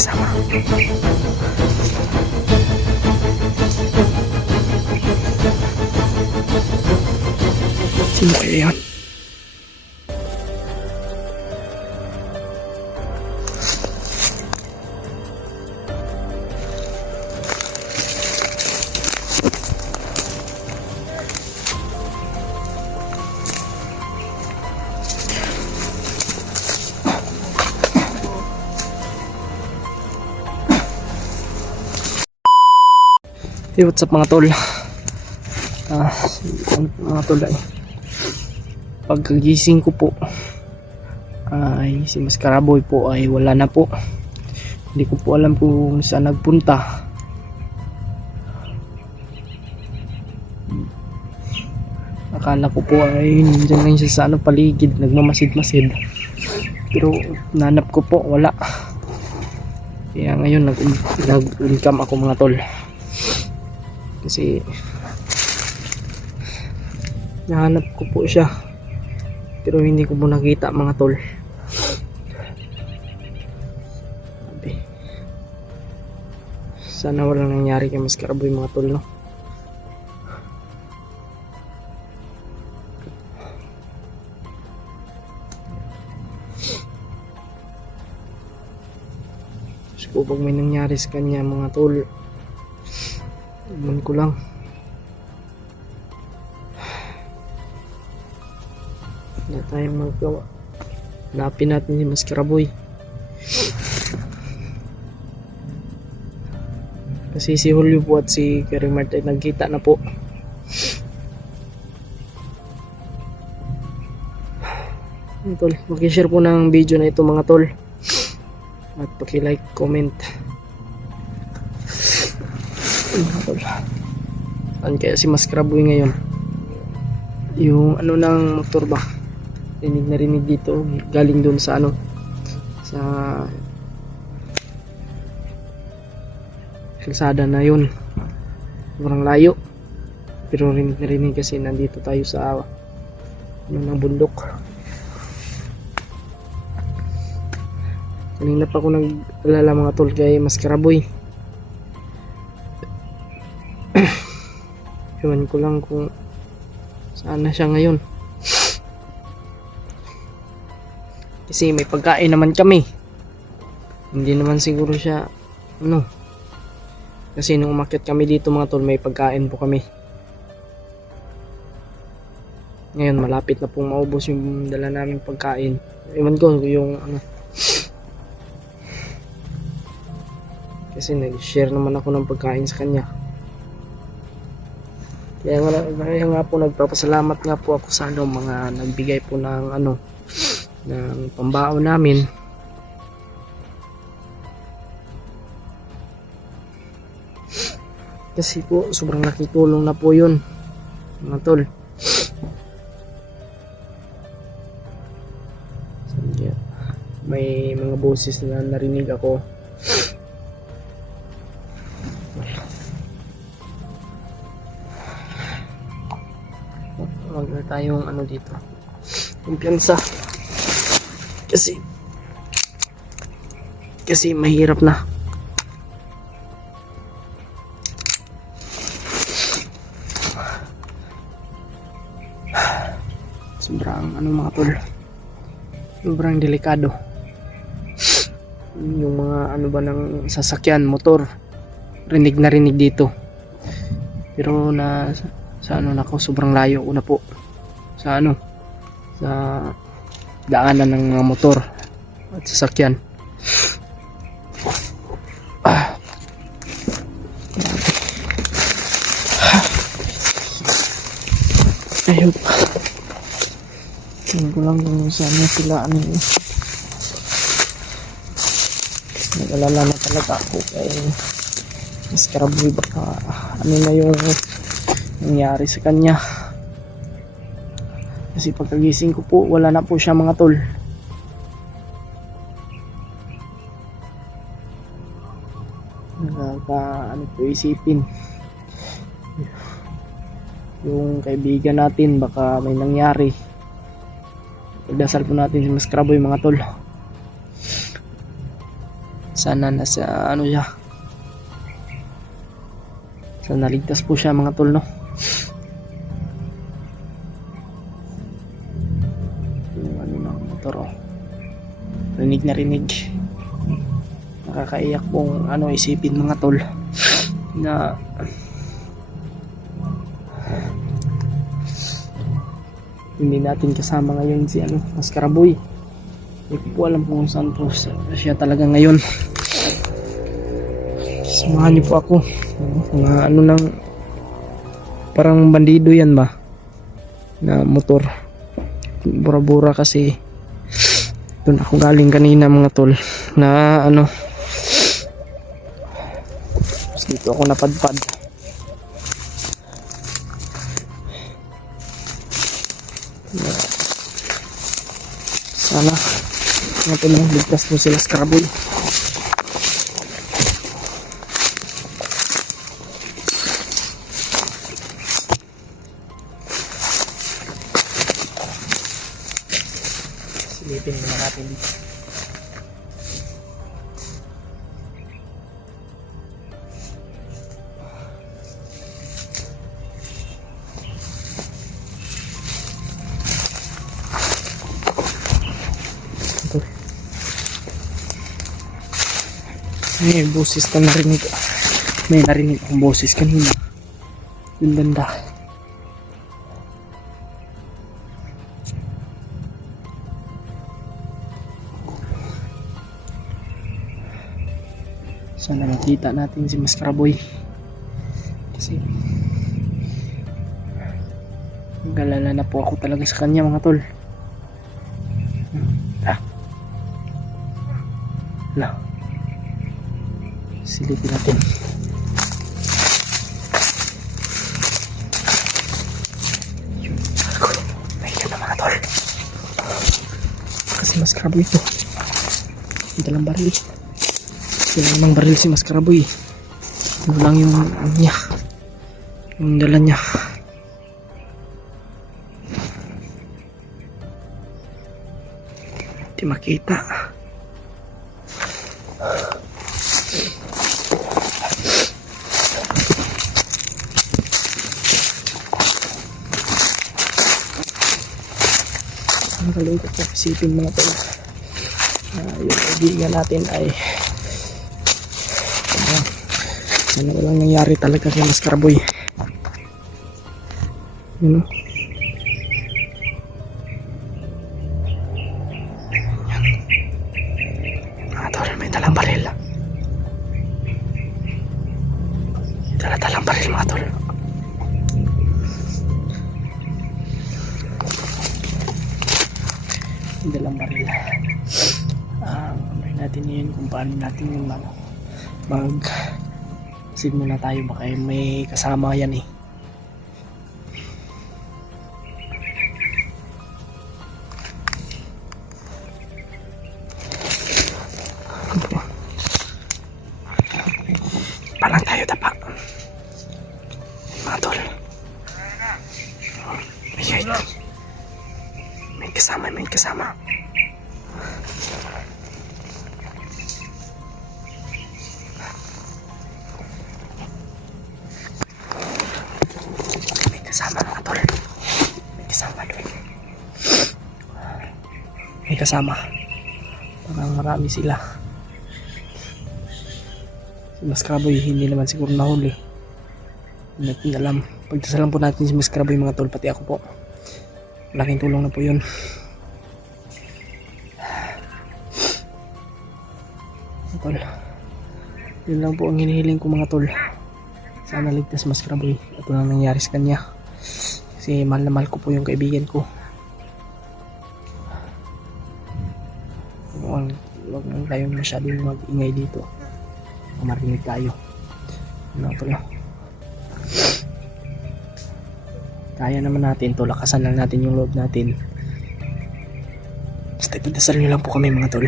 kasama. Sino kaya yun? Hey, what's up mga tol? Mga tol ay pagkagising ko po ay si Maskaraboy po ay wala na po. Hindi ko po alam kung saan nagpunta. Akala ko po ay nandiyan lang siya sa paligid, nagmamasid-masid. Pero nanap ko po, wala. Kaya ngayon nag-income ako mga tol. Kasi nahanap ko po siya pero hindi ko po nakita mga tol. Sana walang nangyari kay Maskaraboy mga tol, no? So pag may nangyari sa kanya mga tol, iman ko lang. Wala tayong magawa. Hanapin natin si Maskaraboy. Kasi si Julio po at si Kerimart ay nagkita na po. Tol, makishare po ng video na ito mga tol. At paki-like, comment. Saan kaya si Maskaraboy ngayon? Yung ano ng motor ba? Rinig na rinig dito. Galing doon sa sa kalsada na yun. Sobrang layo. Pero rinig na rinig kasi nandito tayo sa ng bundok. Kanina pa ako nag-alala mga tol kay Maskaraboy. Ewan ko lang kung saan na siya ngayon. Kasi may pagkain naman kami. Hindi naman siguro siya kasi nung umakyat kami dito mga tol, may pagkain po kami. Ngayon malapit na pong maubos yung dala naming pagkain. Ewan ko yung kasi nag-share naman ako ng pagkain sa kanya. Kaya nga po nagpapasalamat nga po ako sa mga nagbigay po ng ng pambaon namin. Kasi po sobrang nakitulong na po yun mga tol. May mga boses na narinig ako. Wag na tayong dito kumpiyansa kasi mahirap na. Sobrang mga tol, sobrang delikado yung mga ba ng sasakyan, motor, rinig na rinig dito. Pero sa nako, sobrang layo ko na po sa sa daanan ng mga motor at sasakyan. Ayun, tingin ko lang kung saan na sila nag-alala na talaga ako kay Maskaraboy, baka na yung nangyari sa kanya. Kasi pagkagising ko po, wala na po siya mga tol. Nakaka po isipin. Yung kaibigan natin, baka may nangyari. Pagdasal po natin si Maskaraboy mga tol. Sana nasa ano siya. Sana ligtas po siya mga tol, no. Yung ano ng motor, oh. Rinig na rinig. Nakakaiyak pong ano isipin mga tol na hindi natin kasama ngayon si ano, Mascaraboy. Hindi ko po alam kung saan po siya talaga ngayon. Samahan niyo po ako. Mga ano lang, parang bandido yan ba na motor. Bura-bura kasi doon ako galing kanina mga tol na ano, dito ako napadpad. Sana mga tol, ligtas po sila sa Mascaraboy. Silipin muna natin dito. May boses na narinig. May narinig akong boses kanina. Yung banda. Sana nakita natin si Mascaraboy. Kasi galala na po ako talaga sa kanya mga tol. Silipin natin. Yun. Nakikita na mga tol. Kasi Mascaraboy ito. Yung dalang baril. Sila namang baril si Mascaraboy. Ano lang yung ano niya. Yung dala niya. Hindi makita. Nakalungkot po isipin mga tol. Yung kaibigan natin ay sana walang nangyari talaga kay Mascaraboy. Yun, no? Mga tol, may dalang baril. Dala-dalang baril mga tol. Dalang baril. Amay natin yun kung paano natin yung mag save muna tayo, baka may kasama yan eh. Palang tayo tapa mga tol. May kasama, may kasama. May kasama mga tol. May kasama doon. May kasama. Parang marami sila. Si Mascaraboy hindi naman siguro nahuli. Hindi natin alam. Pagdasalan po natin si Mascaraboy mga tol, pati ako po. Malaking tulong na po yun. Tol, yun lang po ang hinihiling ko mga tol. Sana ligtas Mascaraboy at walang nangyari sa kanya. Kasi mahal na mahal ko po yung kaibigan ko. Huwag lang tayong masyadong mag-ingay dito. Marinig tayo. Ano tol? Kaya naman natin to, lakasan lang natin yung loob natin. Basta ipagdasal nyo lang po kami mga tol.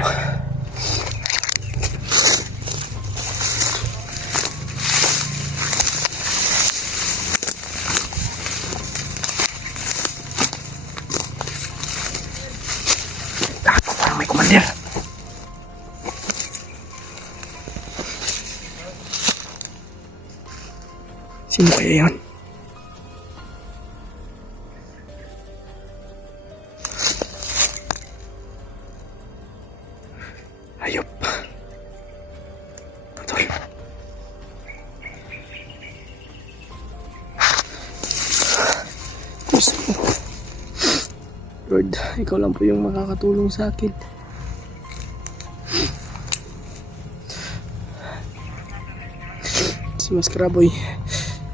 Parang may commander. Sino kaya yun? Hayop. Tol. Gusto mo. Lord, ikaw lang po yung makakatulong sa akin. Si Maskraboy,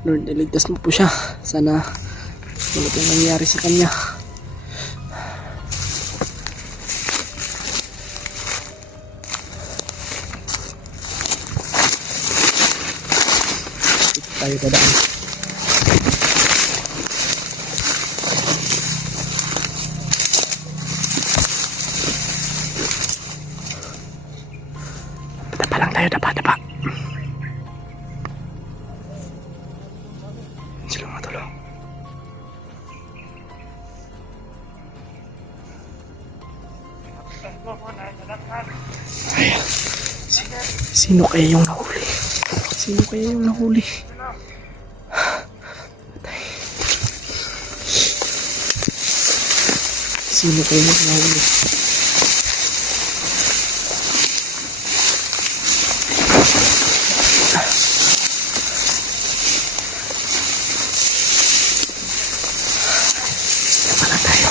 Lord, iligtas mo po siya. Sana wala pong nangyari sa kanya. Dito tayo dadaan. Dapa lang tayo, dapa. Sila matulog. Ay, sino kaya yung nahuli? Sino kaya yung nahuli? Patay. Sino kaya yung nahuli? Tapalan tayo.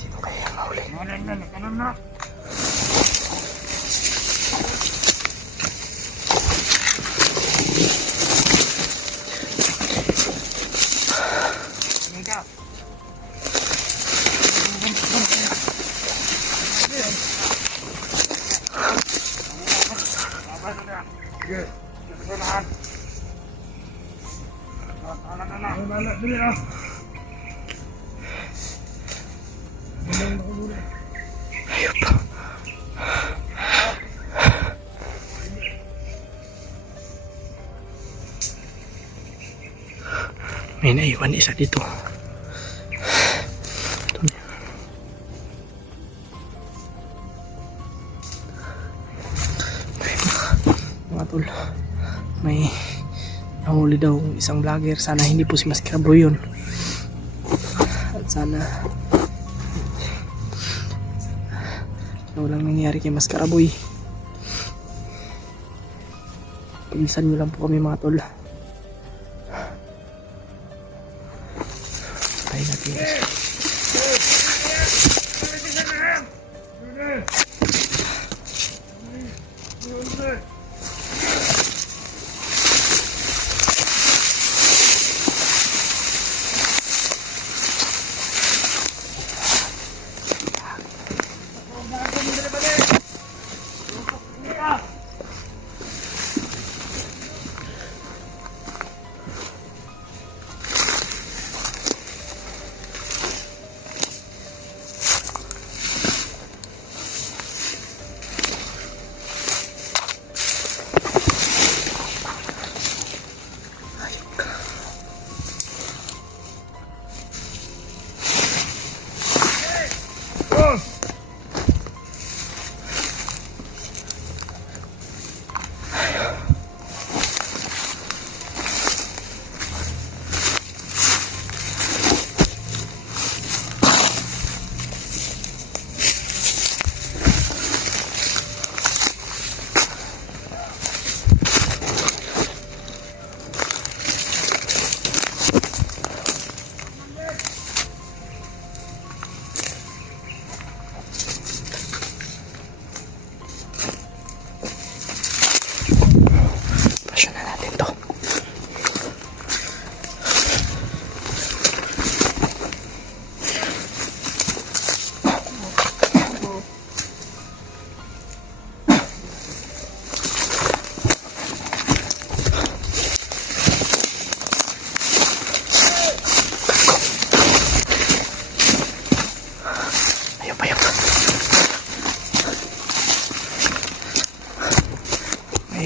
Sino kaya ang mahuli? Ayop. May naiwan isa dito. Ito na. Mga tol, may nahuli daw isang vlogger. Sana hindi po si Maskraboy yun. At sana walang nangyari kay Maskraboy. Pinsan nyo lang po kami mga tol. Tayo natin guys.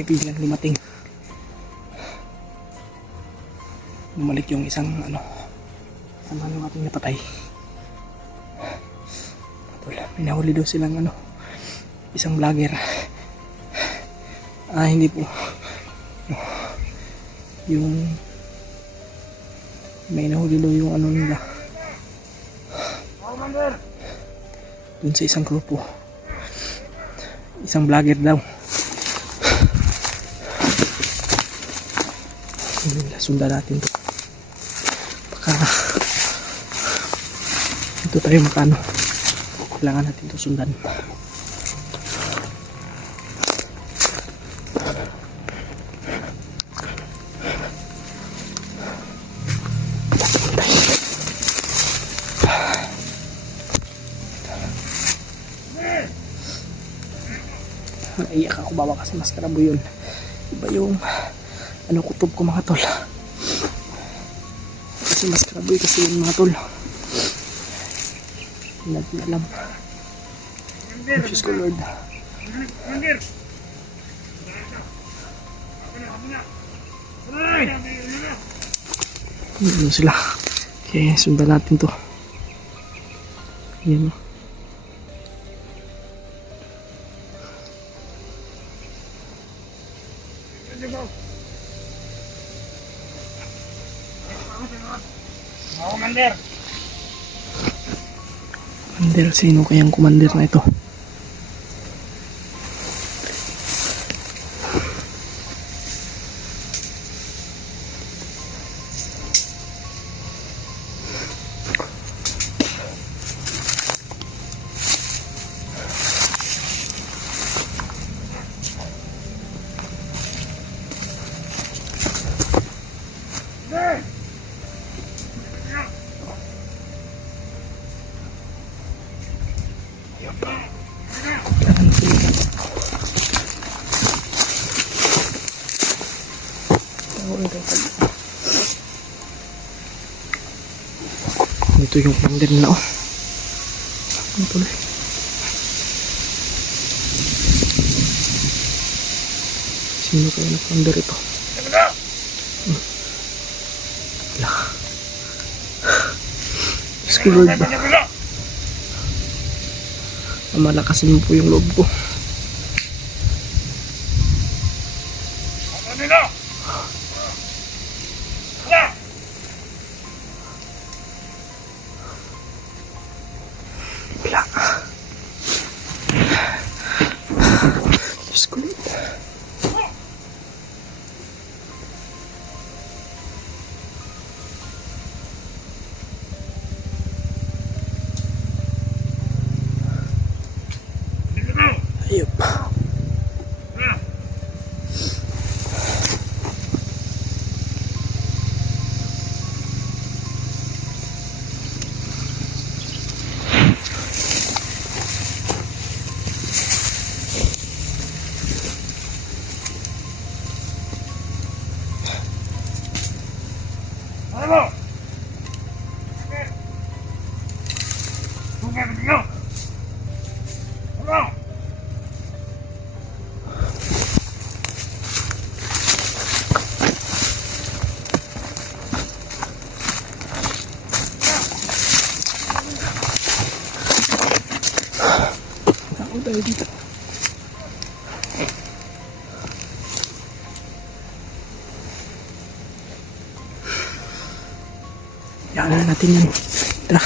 ay biglang lumating. Bumalik yung isang ano yung ating napatay. May nahuli daw silang ano, isang vlogger. Hindi po. Yung may nahuli daw yung ano nila. Dun sa isang grupo. Isang vlogger daw. Sundan natin to. Baka ito tayo makano. Kailangan natin to sundan. Naiyak ako bawa kasi maskarabo yun. Iba yung ano kutob ko mga tol. Kasi maskaraboy kasi yun mga tol. Hindi natin alam. Diyos ko Lord. Ano sila. Okay, sundan natin to. Yan o. Commander. Commander, sino kayang commander na ito? Ito yung commander nila oh. Ito na. Sino kaya na commander ito? Wala. Squid ba? Malakasin mo po yung loob ko. Wala. Diyos ko Lord. Ayup. Ano? Ako tayo dito. Yan na natin yan. Tara.